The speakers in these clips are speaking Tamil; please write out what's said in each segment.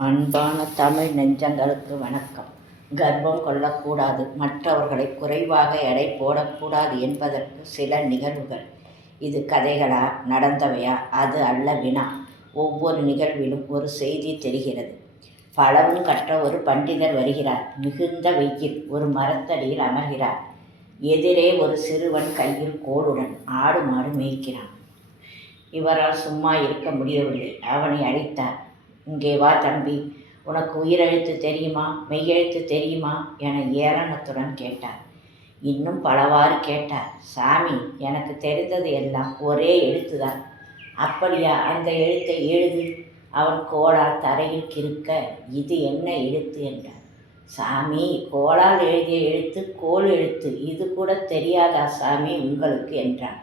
அன்பான தமிழ் நெஞ்சங்களுக்கு வணக்கம். கர்வம் கொள்ளக்கூடாது. மற்றவர்களை குறைவாக எடை போடக்கூடாது என்பதற்கு சில நிகழ்வுகள். இது கதைகளா? நடந்தவையா? அது அல்ல வினா. ஒவ்வொரு நிகழ்விலும் ஒரு செய்தி தெரிகிறது. பலவும் கற்ற ஒரு பண்டிதர் வருகிறார். மிகுந்த வெயில் ஒரு மரத்தடியில் அமர்கிறார். எதிரே ஒரு சிறுவன் கையில் கோலுடன் ஆடு மாடு மேய்க்கிறான். இவரால் சும்மா இருக்க முடியவில்லை. அவனை அழைத்தார். இங்கே வா தம்பி. உனக்கு உயிரெழுத்து தெரியுமா? மெய்யெழுத்து தெரியுமா? என ஏளனத்துடன் கேட்டார். இன்னும் பலவாறு கேட்டார். சாமி எனக்கு தெரிந்தது எல்லாம் ஒரே எழுத்துதான். அப்படியா? அந்த எழுத்தை எழுது. அவன் கோலால் தரையில் கிறுக்க இது என்ன எழுத்து என்றார். சாமி கோலால் எழுதிய எழுத்து கோல் எழுத்து. இது கூட தெரியாதா சாமி உங்களுக்கு? என்றான்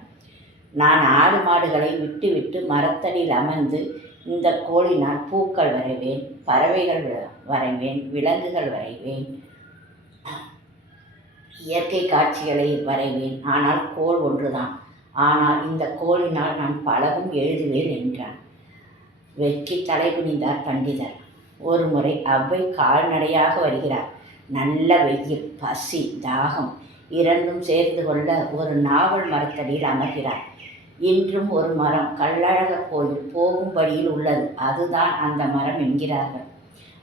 நான் ஆடு மாடுகளை விட்டு விட்டு மரத்தடியில் அமர்ந்து இந்த கோழினால் பூக்கள் வரைவேன் பறவைகள் வ- வரைவேன் விலங்குகள் வரைவேன் இயற்கை காட்சிகளை வரைவேன். ஆனால் கோள் ஒன்றுதான். ஆனால் இந்த கோளினால் நான் பலவும் எழுதுவேன் என்றான். வெட்கி தலை குனிந்தார் பண்டிதர். ஒரு முறை அவ்வை கால்நடையாக வருகிறார். நல்ல வெயில் பசி தாகம் இரண்டும் சேர்ந்து கொள்ள ஒரு நாவல் மரத்தடியில் அமர்கிறார். இன்றும் ஒரு மரம் கள்ளழக கோயில் போகும் வழியில் உள்ளது. அதுதான் அந்த மரம் என்கிறார்கள்.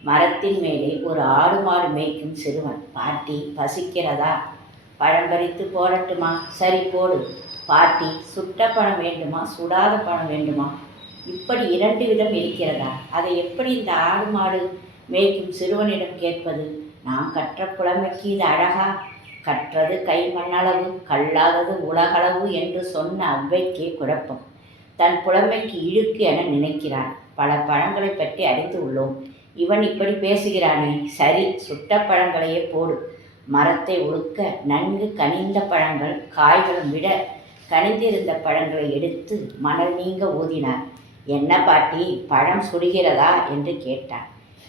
மரத்தின் மேலே ஒரு ஆடு மாடு மேய்க்கும் சிறுவன். பாட்டி பசிக்கிறதா? பழம் பறித்து போடட்டுமா? சரி போடு. பாட்டி சுட்ட பழம் வேண்டுமா? சுடாத பழம் வேண்டுமா? இப்படி இரண்டு விதம் இருக்கிறதா? அதை எப்படி இந்த ஆடு மாடு மேய்க்கும் சிறுவனிடம் கேட்பது? நாம் கற்ற புலமைக்கு இது அழகா? கற்றது கை மண்ணளவு கல்லாதது உலகளவு என்று சொன்ன அவ்வைக்கே குழப்பம். தன் புலமைக்கு இழுக்கு என நினைக்கிறான். பல பழங்களை பற்றி அறிந்து உள்ளோம். இவன் இப்படி பேசுகிறானே. சரி சுட்ட பழங்களையே போடு. மரத்தை ஒழுக்க நன்கு கனிந்த பழங்கள் காய்களும் விட கனிந்திருந்த பழங்களை எடுத்து மணல் நீங்க ஊதினார். என்ன பாட்டி பழம் சுடுகிறதா? என்று கேட்டான்.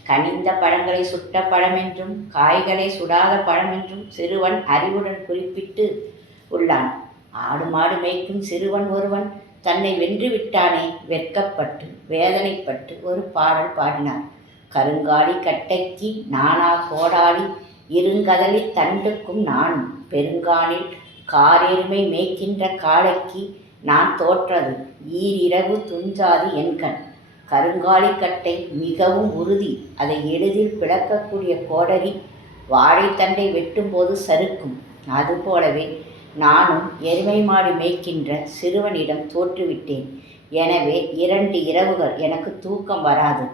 கனிந்த பழங்களை சுட்ட பழம் என்றும் காய்களை சுடாத பழம் என்றும் சிறுவன் அறிவுடன் குறிப்பிட்டு உள்ளான். ஆடு மாடு மேய்க்கும் சிறுவன் ஒருவன் தன்னை வென்று விட்டானே வெட்கப்பட்டு வேதனைப்பட்டு ஒரு பாடல் பாடினார் கருங்காலி கட்டைக்கு நானா கோடாலி இருங்கதலி தண்டுக்கும் நானும். பெருங்காலில் காரெருமை மேய்க்கின்ற காளைக்கு நான் தோற்றது ஈரிரவு துஞ்சாது என்கண் கருங்காலிக்கட்டை மிகவும் உறுதி. அதை எளிதில் பிளக்கக்கூடிய கோடரி வாழைத்தண்டை வெட்டும்போது சறுக்கும். அதுபோலவே நானும் எருமை மாடு மேய்க்கின்ற சிறுவனிடம் தோற்றுவிட்டேன். எனவே இரண்டு இரவுகள் எனக்கு தூக்கம் வராது.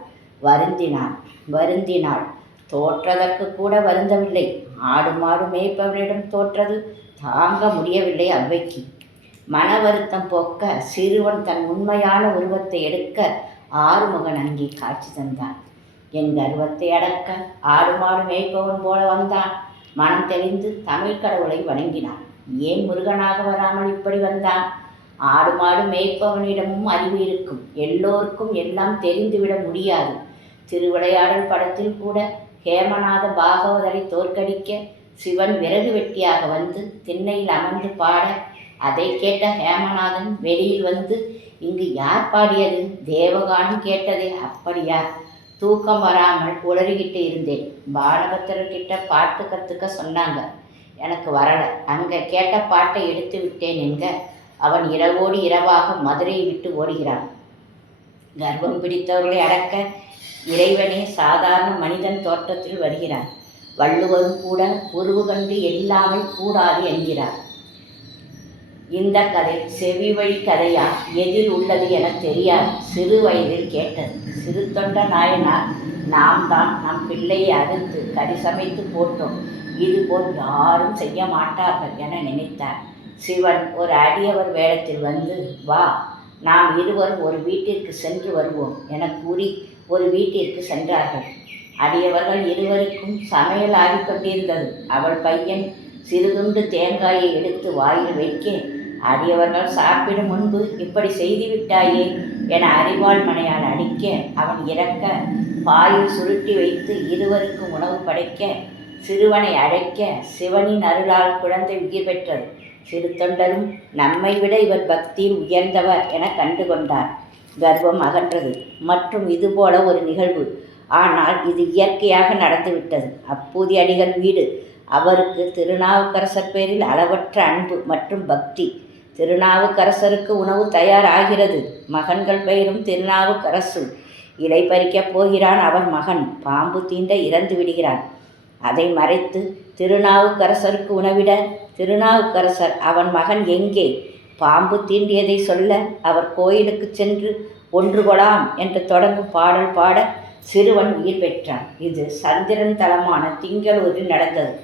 வருந்தினாள் வருந்தினாள். தோற்றதற்கு கூட வருந்தவில்லை. ஆடு மாடு மேய்ப்பவனிடம் தோற்றது தாங்க முடியவில்லை அவ்வைக்கு. மன வருத்தம் போக்க சிறுவன் தன் உண்மையான உருவத்தை எடுக்க ஆறுமுகன் அங்கே காட்சி தந்தான். என் கர்வத்தை அடக்க ஆடு மாடு மேய்ப்பவன் போல வந்தான். மனம் தெளிந்து தமிழ் கடவுளை வணங்கினான். ஏன் முருகனாக வராமல் இப்படி வந்தான்? ஆடு மாடு மேய்ப்பவனிடமும் அறிவு இருக்கும். எல்லோருக்கும் எல்லாம் தெரிந்துவிட முடியாது. திருவிளையாடல் படத்தில் கூட ஹேமநாத பாகவதரை தோற்கடிக்க சிவன் விறகு வெட்டியாக வந்து திண்ணையில் அமர்ந்து பாட அதை கேட்ட ஹேமநாதன் வெளியில் வந்து இங்கு யார் பாடியது? தேவகானம் கேட்டதே அப்படியா? தூக்கம் வராமல் உளறிக்கிட்டு இருந்தேன். பாலபத்திரர்கிட்ட பாட்டு கற்றுக்க சொன்னாங்க. எனக்கு வரலை. அங்கே கேட்ட பாட்டை எடுத்து விட்டேன் என்க. அவன் இரவோடு இரவாக மதுரையை விட்டு ஓடுகிறான். கர்ப்பம் பிடித்தவர்களை அடக்க இறைவனே சாதாரண மனிதன் தோற்றத்தில் வருகிறார் வள்ளுவரும் கூட உருவு கண்டு எல்லாமே கூடாது என்கிறார். இந்த கதை செவி வழி கதையா? எதில் உள்ளது என தெரியாது. சிறு வயதில் கேட்டது. சிறு தொண்ட நாயனார் நாம் தான் நம் பிள்ளையை அறுத்து கறி சமைத்து போட்டோம் இதுபோல் யாரும் செய்ய மாட்டார்கள் என நினைத்தார். சிவன் ஒரு அடியவர் வேடத்தில் வந்து வா நாம் இருவரும் ஒரு வீட்டிற்கு சென்று வருவோம் என கூறி ஒரு வீட்டிற்கு சென்றார்கள். அடியவர்கள் இருவருக்கும் சமையல் ஆகிக்கொண்டிருந்தது அவள் பையன் சிறுதுண்டு தேங்காயை எடுத்து வாயில் வைக்க அடியவர்கள் சாப்பிடும் முன்பு இப்படி செய்துவிட்டாயே என அறிவாள் மனையால் அடிக்க அவன் இறக்க பாயில் சுருட்டி வைத்து இருவருக்கும் உணவு படைக்க சிறுவனை அழைக்க சிவனின் அருளால் குழந்தை உயிர் பெற்றது. சிறு தொண்டரும் நம்மை விட இவர் பக்தியில் உயர்ந்தவர் என கண்டு கொண்டார் கர்வம் அகன்றது. மற்றும் இதுபோல ஒரு நிகழ்வு. ஆனால் இது இயற்கையாக நடந்துவிட்டது. அப்பூதி அடிகள் வீடு. அவருக்கு திருநாவுக்கரசர் பேரில் அளவற்ற அன்பு மற்றும் பக்தி. திருநாவுக்கரசருக்கு உணவு தயாராகிறது. மகன்கள் பெயரும் திருநாவுக்கரசு. இலை பறிக்கப் போகிறான் அவன் மகன். பாம்பு தீண்ட இறந்து விடுகிறான். அதை மறைத்து திருநாவுக்கரசருக்கு உணவிட திருநாவுக்கரசர் அவன் மகன் எங்கே? பாம்பு தீண்டியதை சொல்ல அவர் கோயிலுக்கு சென்று ஒன்று கொலாம் என்று தொடங்கும் பாடல் பாட சிறுவன் உயிர் பெற்றான். இது சந்திரன் தலமான திங்களூரில் நடந்தது.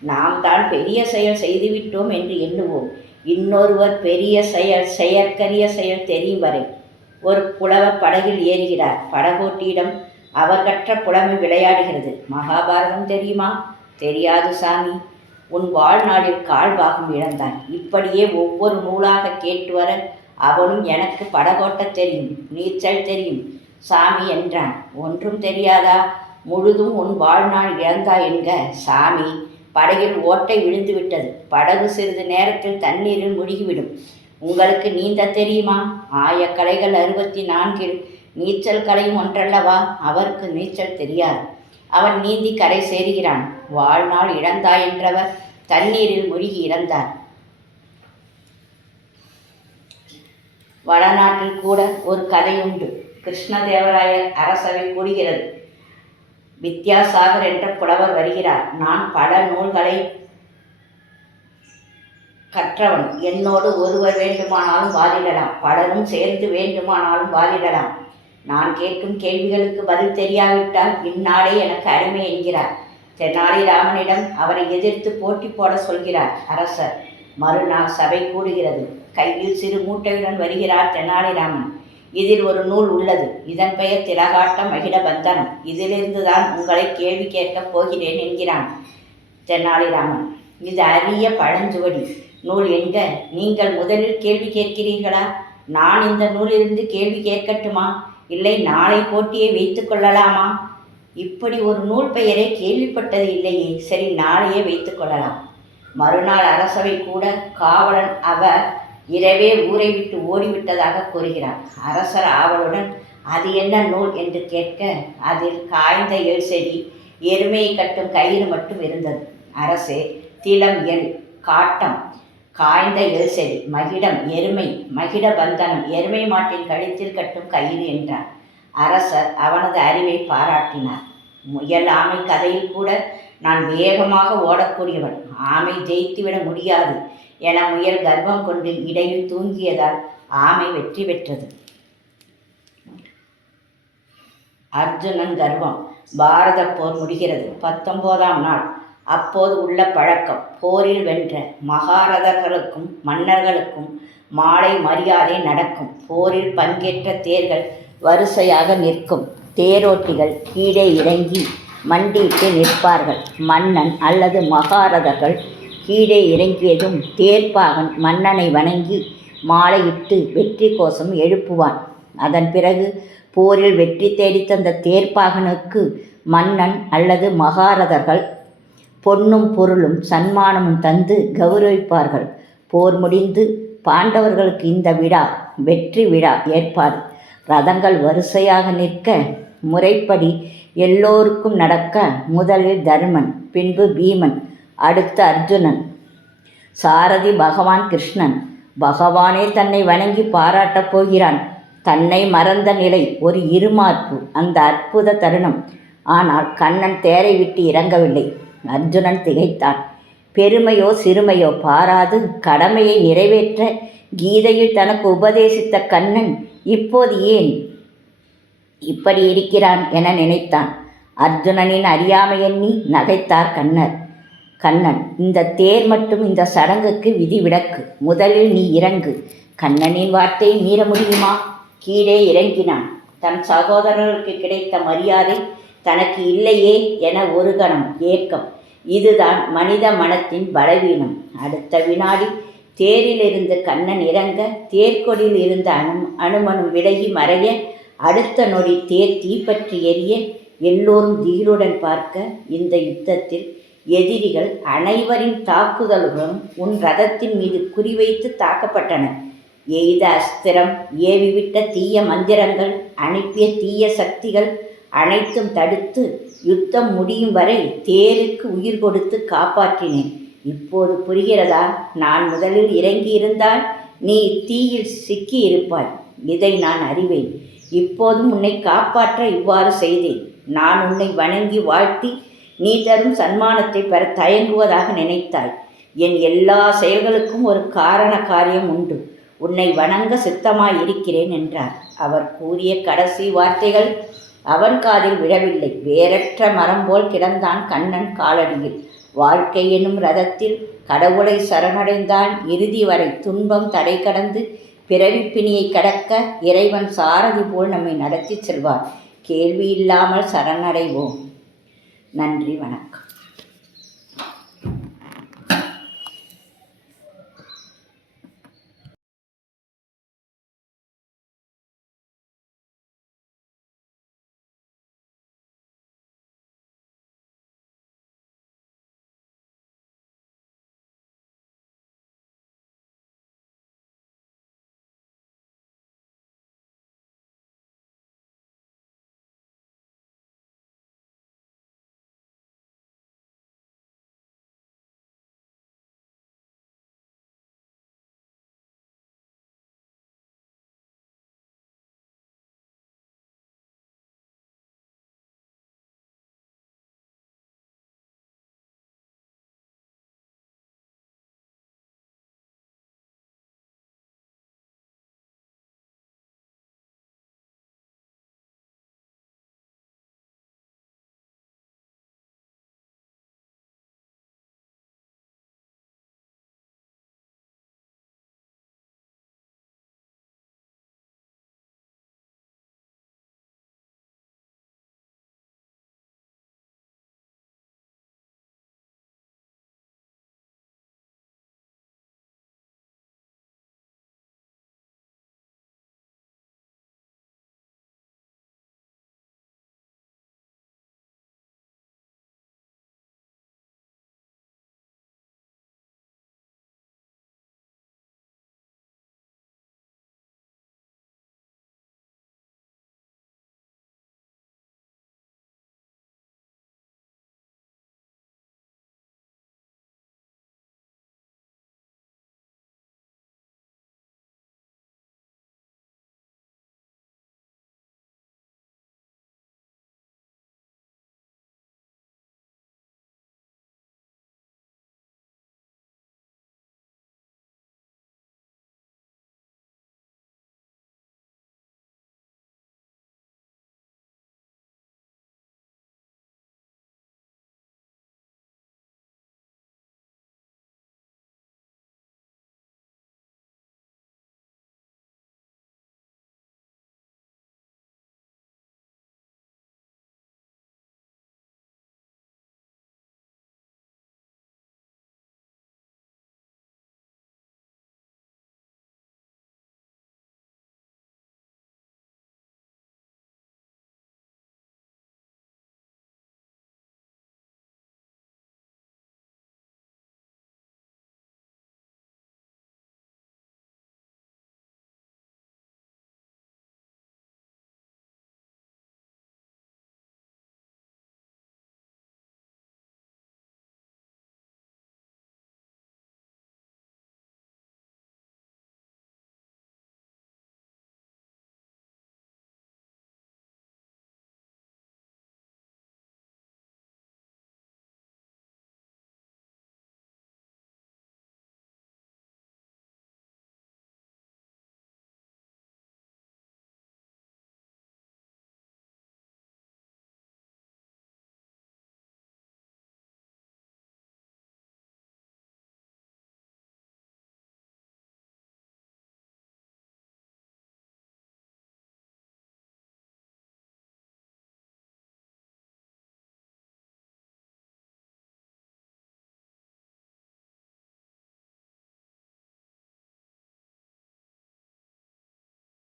நாம் தான் பெரிய செயல் செய்துவிட்டோம் என்று எண்ணுவோம். இன்னொருவர் பெரிய செயல் செயற்கரிய செயல் தெரியும் வரை ஒரு புலவ படகில் ஏறுகிறார். படகோட்டியிடம் அவர் கற்ற புலமை விளையாடுகிறது. மகாபாரதம் தெரியுமா? தெரியாது சாமி. உன் வாழ்நாளில் கால் பாகம் இப்படியே ஒவ்வொரு நூலாக கேட்டு வர அவனும் எனக்கு படகோட்ட தெரியும் நீச்சல் தெரியும் சாமி என்றான். ஒன்றும் தெரியாதா? முழுதும் உன் வாழ்நாள் இழந்தா என்க. சாமி படகில் ஓட்டை விழுந்துவிட்டது படகு சிறிது நேரத்தில் தண்ணீரில் முழுகிவிடும். உங்களுக்கு நீந்த தெரியுமா? ஆயக்கலைகள் அறுபத்தி நான்கில் நீச்சல் கலையும் ஒன்றல்லவா? அவருக்கு நீச்சல் தெரியாது. அவன் நீந்தி கரை சேருகிறான். வாழ்நாள் இழந்தாய் என்றவர் தண்ணீரில் முழுகி இறந்தார். வடநாட்டில் கூட ஒரு கதை உண்டு கிருஷ்ணதேவராயர் அரசவை கூடுகிறது வித்யாசாகர் என்ற புலவர் வருகிறார். நான் பல நூல்களை கற்றவன். என்னோடு ஒருவர் வேண்டுமானாலும் வாதிடலாம். பலரும் சேர்ந்து வேண்டுமானாலும் வாதிடலாம். நான் கேட்கும் கேள்விகளுக்கு பதில் தெரியாவிட்டால் இந்நாளே எனக்கு அடிமை என்கிறார். தெனாலிராமனிடம் அவரை எதிர்த்து போட்டி போட சொல்கிறார் அரசர். மறுநாள் சபை கூடுகிறது. கையில் சிறு மூட்டையுடன் வருகிறார் தெனாலிராமன் இதில் ஒரு நூல் உள்ளது. இதன் பெயர் திலகாட்ட மகிட இதிலிருந்துதான் இதிலிருந்து தான் உங்களை கேள்வி கேட்கப் போகிறேன் என்கிறான் தெனாலிராமன் இது அரிய பழஞ்சுவடி. நூல் என்க நீங்கள் முதலில் கேள்வி கேட்கிறீர்களா? நான் இந்த நூலிலிருந்து கேள்வி கேட்கட்டுமா? இல்லை நாளை போட்டியை வைத்து கொள்ளலாமா? இப்படி ஒரு நூல் பெயரை கேள்விப்பட்டது இல்லையே. சரி நாளையே வைத்து கொள்ளலாம். மறுநாள் அரசவை கூட காவலன் அவர் இரவே ஊரை விட்டு ஓடிவிட்டதாக கூறுகிறார். அரசர் ஆவலுடன் அது என்ன நூல்? என்று கேட்க அதில் காய்ந்த எல் செடி எருமையை கட்டும் கயிறு மட்டும் இருந்தது. அரசே திலம் எல் காட்டம். காய்ந்த எல் செடி மகிடம் எருமை மகிட பந்தனம் எருமை மாட்டின் கழுத்தில் கட்டும் கயிறு என்றார். அரசர் அவனது அறிவை பாராட்டினார். முயல் ஆமை கதையில் கூட நான் வேகமாக ஓடக்கூடியவன். ஆமை ஜெயித்துவிட முடியாது. என முயல் கர்வம் கொண்டு இடையில் தூங்கியதால் ஆமை வெற்றி பெற்றது. அர்ஜுனன் கர்வம் பாரத போர் முடிகிறது. பத்தொன்பதாம் நாள். அப்போது உள்ள பழக்கம் போரில் வென்ற மகாரதர்களுக்கும் மன்னர்களுக்கும் மாலை மரியாதை நடக்கும். போரில் பங்கேற்ற தேர்கள் வரிசையாக நிற்கும். தேரோட்டிகள் கீழே இறங்கி மண்டியிட்டு நிற்பார்கள். மன்னன் அல்லது மகாரதர்கள் கீழே இறங்கியதும் தேர்ப்பாகன் மன்னனை வணங்கி மாலையிட்டு வெற்றி கோஷம் எழுப்புவான். அதன் பிறகு போரில் வெற்றி தேடி தந்த தேர்ப்பாகனுக்கு மன்னன் அல்லது மகாரதர்கள் பொன்னும் பொருளும் சன்மானமும் தந்து கௌரவிப்பார்கள். போர் முடிந்து பாண்டவர்களுக்கு இந்த விழா வெற்றி விழா ஏற்பாடு. ரதங்கள் வரிசையாக நிற்க முறைப்படி எல்லோருக்கும் நடக்க முதலில் தர்மன் பின்பு பீமன். அடுத்து அர்ஜுனன். சாரதி பகவான் கிருஷ்ணன் பகவானே தன்னை வணங்கி பாராட்டப் போகிறான். தன்னை மறந்த நிலை ஒரு இருமார்பு அந்த அற்புத தருணம். ஆனால் கண்ணன் தேரை விட்டு இறங்கவில்லை. அர்ஜுனன் திகைத்தான். பெருமையோ சிறுமையோ பாராது கடமையை நிறைவேற்ற கீதையில் தனக்கு உபதேசித்த கண்ணன் இப்போது ஏன் இப்படி இருக்கிறான் என நினைத்தான். அர்ஜுனனின் அறியாமை எண்ணி நகைத்தார் கண்ணர். கண்ணன் இந்த தேர் மட்டும் இந்த சடங்குக்கு விதிவிலக்கு. முதலில் நீ இறங்கு. கண்ணனின் வார்த்தையை மீற முடியுமா? கீழே இறங்கினான். தன் சகோதரர்களுக்கு கிடைத்த மரியாதை தனக்கு இல்லையே என ஒரு கணம் ஏக்கம் இதுதான் மனித மனத்தின் பலவீனம். அடுத்த வினாடி தேரிலிருந்து கண்ணன் இறங்க தேர்கொடியில் இருந்த அனு அனுமனும் விலகி மறைய அடுத்த நொடி தேர் தீப்பற்றி எரிய எல்லோரும் தீருடன் பார்க்க இந்த யுத்தத்தில் எதிரிகள் அனைவரின் தாக்குதல்களும் உன் ரதத்தின் மீது குறிவைத்து தாக்கப்பட்டன. எய்த அஸ்திரம் ஏவிவிட்ட தீய மந்திரங்கள் அனுப்பிய தீய சக்திகள் அனைத்தும் தடுத்து யுத்தம் முடியும் வரை தேருக்கு உயிர் கொடுத்து காப்பாற்றினேன். இப்போது புரிகிறதா? நான் முதலில் இறங்கியிருந்தால் நீ தீயில் சிக்கி இருப்பாய் இதை நான் அறிவேன். இப்போதும் உன்னை காப்பாற்ற இவ்வாறு செய்தேன். நான் உன்னை வணங்கி வாழ்த்தி நீ தரும் சன்மானத்தை பெற தயங்குவதாக நினைத்தாய். என் எல்லா செயல்களுக்கும் ஒரு காரண காரியம் உண்டு. உன்னை வணங்க சித்தமாய் இருக்கிறேன் என்றார். அவர் கூறிய கடைசி வார்த்தைகள் அவன் காதில் விழவில்லை. வேறற்ற மரம் போல் கிடந்தான் கண்ணன் காலடியில். வாழ்க்கை எனும் ரதத்தில் கடவுளை சரணடைந்தான். இறுதி வரை துன்பம் தடை கடந்து பிறவிப்பிணியை கடக்க இறைவன் சாரதி போல் நம்மை நடத்தி செல்வார். கேள்வி இல்லாமல் சரணடைவோம் நன்றி வணக்கம்.